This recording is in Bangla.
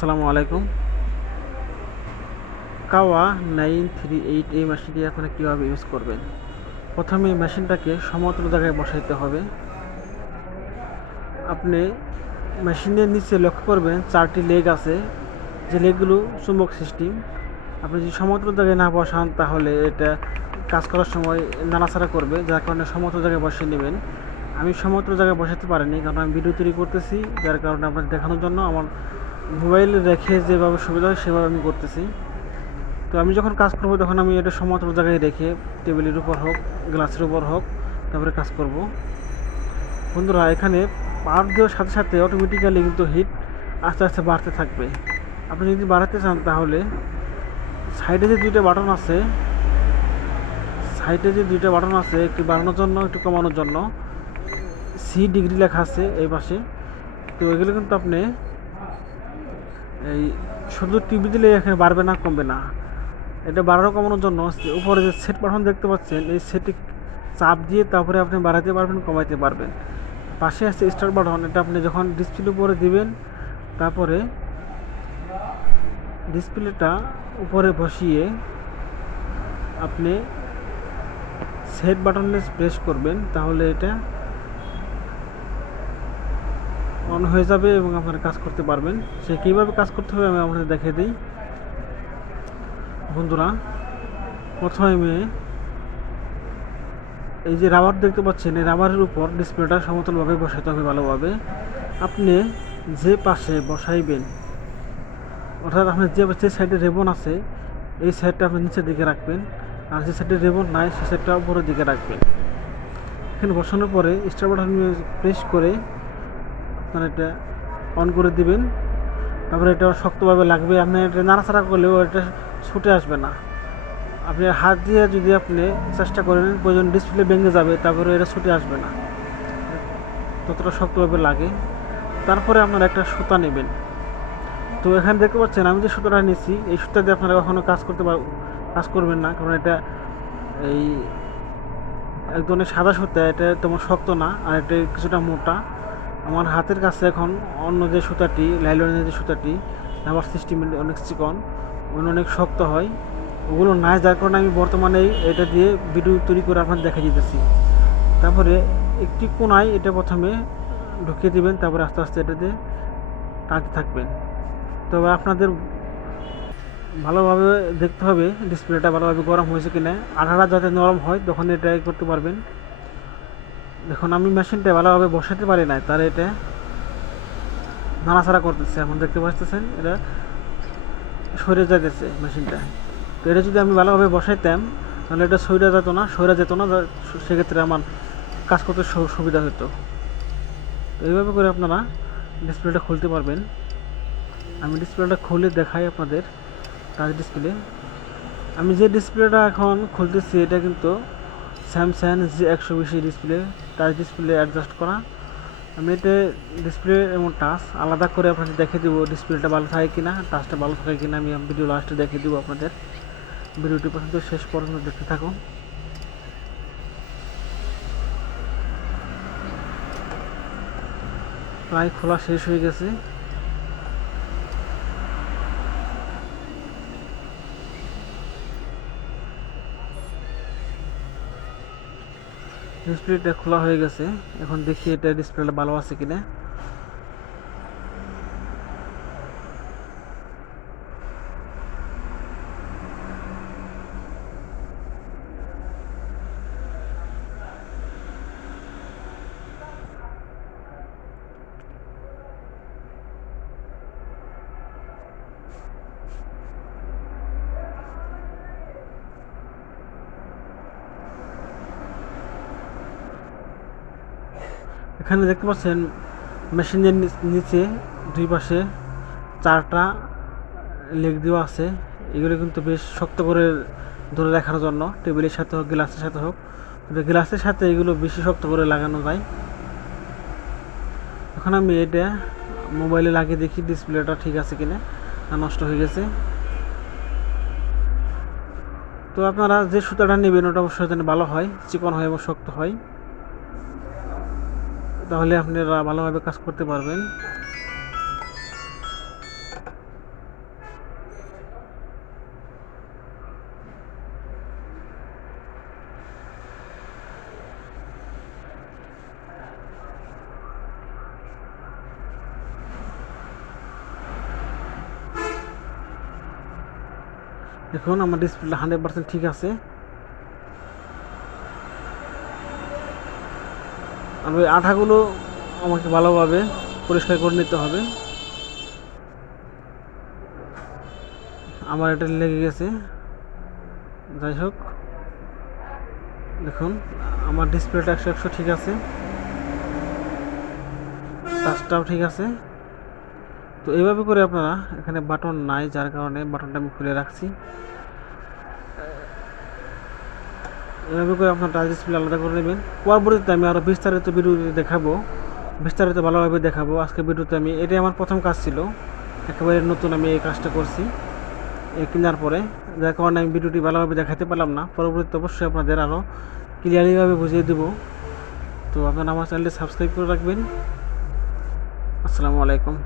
আসসালামু আলাইকুম। কাওয়া 938 এই মেশিনটি আপনারা কীভাবে ইউজ করবেন। প্রথমে মেশিনটাকে সমতল জায়গায় বসাইতে হবে। আপনি মেশিনের নিচে লক্ষ্য করবেন 4টি লেগ আছে, যে লেগগুলো চুম্বক সিস্টেম। আপনি যদি সমতল জায়গায় না বসান তাহলে এটা কাজ করার সময় নাড়াচাড়া করবে, যার কারণে সমতল জায়গায় বসিয়ে নেবেন। আমি সমতল জায়গায় বসাতে পারিনি, কারণ আমি ভিডিও তৈরি করতেছি, যার কারণে আপনাদের দেখানোর জন্য আমার মোবাইল রেখে যেভাবে সুবিধা হয় সেভাবে আমি করতেছি। তো আমি যখন কাজ করব তখন আমি এটা সমতল জায়গায় রেখে টেবিলের উপর হোক, গ্লাসের উপর হোক, তারপরে কাজ করব। বন্ধুরা, এখানে পাওয়ার দেওয়ার সাথে সাথে অটোমেটিক্যালি কিন্তু হিট আস্তে আস্তে বাড়তে থাকবে। আপনি যদি বাড়াতে চান তাহলে সাইডে যে দুইটা বাটন আছে, একটু বাড়ানোর জন্য, একটু কমানোর জন্য সি ডিগ্রি লেখা আছে এই পাশে। তো এগুলো কিন্তু আপনি এই শুধু টিভি দিলে এখানে বাড়বে না, কমবে না। এটা বাড়ানো কমানোর জন্য উপরে যে সেট বাটন দেখতে পাচ্ছেন, এই সেটে চাপ দিয়ে তারপরে আপনি বাড়াতে পারবেন, কমাইতে পারবেন। পাশে আছে স্টার্ট বাটন, এটা আপনি যখন ডিসপ্লের উপরে দিবেন, তারপরে ডিসপ্লেটা উপরে বসিয়ে আপনি সেট বাটনে প্রেস করবেন, তাহলে এটা অন হয়ে যাবে এবং আপনারা কাজ করতে পারবেন। সে কীভাবে কাজ করতে হবে আমি আপনাদের দেখিয়ে দিই। বন্ধুরা, প্রথমে এই যে রাবার দেখতে পাচ্ছেন, এই রাবারের উপর ডিসপ্লেটা সমতলভাবে বসাতে হবে ভালোভাবে। আপনি যে পাশে বসাইবেন, অর্থাৎ আপনার যে সাইডে রেবন আছে এই সাইডটা আপনি নিচের দিকে রাখবেন, আর যে সাইডে রেবন নাই সেই সাইডটা উপরের দিকে রাখবেন। এখানে বসানোর পরে স্টার বাটন প্রেস করে আপনার এটা অন করে দিবেন। তারপরে এটা শক্তভাবে লাগবে, আপনি এটা নাড়াচাড়া করলেও এটা ছুটে আসবে না। আপনি হাত দিয়ে যদি আপনি চেষ্টা করেন, প্রয়োজন ডিসপ্লে ভেঙে যাবে, তারপরে এটা ছুটে আসবে না, ততটা শক্তভাবে লাগে। তারপরে আপনারা একটা সুতা নেবেন। তো এখানে দেখতে পাচ্ছেন আমি যে সুতাটা নিয়েছি, এই সুতা দিয়ে আপনারা কখনো কাজ করবেন না, কারণ এটা এই এক ধরনের সাদা সুতা, এটা তেমন শক্ত না, আর এটা কিছুটা মোটা। আমার হাতের কাছে এখন অন্য যে সুতাটি, লাইলনের যে সুতাটি রাবার সিস্টেমের, অনেক চিকন, অনেক শক্ত হয়, ওগুলো নাই, যার কারণে আমি বর্তমানে এটা দিয়ে ভিডিও তৈরি করে আপনার দেখা যেতেছি। তারপরে একটি কোনায় এটা প্রথমে ঢুকিয়ে দেবেন, তারপরে আস্তে আস্তে এটা দিয়ে টানতে থাকবেন। তবে আপনাদের ভালোভাবে দেখতে হবে ডিসপ্লেটা ভালোভাবে গরম হয়েছে কিনা, আঠাটা যাতে নরম হয় তখন এটা করতে পারবেন। দেখুন, আমি মেশিনটা ভালোভাবে বসাতে পারি না, তার এটা নাড়াচাড়া করতেছে, এখন দেখতে পাচ্ছেন এটা সরে যেতেছে মেশিনটা। তো এটা যদি আমি ভালোভাবে বসাইতাম তাহলে এটা সরে যেত না, সেক্ষেত্রে আমার কাজ করতে সুবিধা হতো। তো এইভাবে করে আপনারা ডিসপ্লেটা খুলতে পারবেন। আমি ডিসপ্লেটা খুলে দেখাই আপনাদের। টাচ ডিসপ্লে, আমি যে ডিসপ্লেটা এখন খুলতেছি এটা কিন্তু Samsung G120 display, touch display adjust করা। আমি এটা ডিসপ্লে এবং টাচ আলাদা করে আপনাদের দেখিয়ে দেবো, ডিসপ্লেটা ভালো থাকে কিনা, টাচটা ভালো থাকে কিনা আমি ভিডিও লাস্টে দেখিয়ে দেবো আপনাদের। ভিডিওটি পর্যন্ত শেষ পর্যন্ত দেখতে থাকুন। প্রায় খোলা শেষ হয়ে গেছে। ডিসপ্লেটা খোলা হয়ে গেছে, এখন দেখি এটা ডিসপ্লেটা ভালো আছে কিনা। এখানে দেখতে পাচ্ছেন মেশিনের নিচে দুই পাশে 4টা লেগ দেওয়া আছে। এগুলো কিন্তু বেশ শক্ত করে ধরে রাখার জন্য, টেবিলের সাথে হোক, গ্লাসের সাথে হোক, কিন্তু গ্লাসের সাথে এগুলো বেশি শক্ত করে লাগানো যায়। এখন আমি এটা মোবাইলে লাগিয়ে দেখি ডিসপ্লেটা ঠিক আছে কিনা, না নষ্ট হয়ে গেছে। তো আপনারা যে সুতাটা নেবেন ওটা অবশ্যই যেন ভালো হয়, চিকন হয় এবং শক্ত হয়, তাহলে আপনারা ভালোভাবে কাজ করতে পারবেন। দেখুন আমার ডিসপ্লে 100% ঠিক আছে। আর ওই আঠাগুলো আমাকে ভালোভাবে পরিষ্কার করে নিতে হবে। আমার এটা লেগে গেছে। যাই হোক, দেখুন আমার ডিসপ্লেটা 100 ঠিক আছে, টাচটাও ঠিক আছে। তো এইভাবে করে আপনারা, এখানে বাটন নাই যার কারণে বাটনটা আমি খুলে রাখছি। এভাবে করে আপনার টাচ ডিসপ্লে আলাদা করে নেবেন। পরবর্তীতে আমি আরও বিস্তারিত ভিডিও দেখাবো, বিস্তারিত ভালোভাবে দেখাবো। আজকে ভিডিওতে আমি, এটাই আমার প্রথম কাজ ছিল, একেবারে নতুন আমি এই কাজটা করছি এই কেনার পরে, যার কারণে আমি ভিডিওটি ভালোভাবে দেখাতে পারলাম না। পরবর্তীতে অবশ্যই আপনাদের আরও ক্লিয়ারলিভাবে বুঝিয়ে দেবো। তো আপনারা আমার চ্যানেলটি সাবস্ক্রাইব করে রাখবেন। আসসালামু আলাইকুম।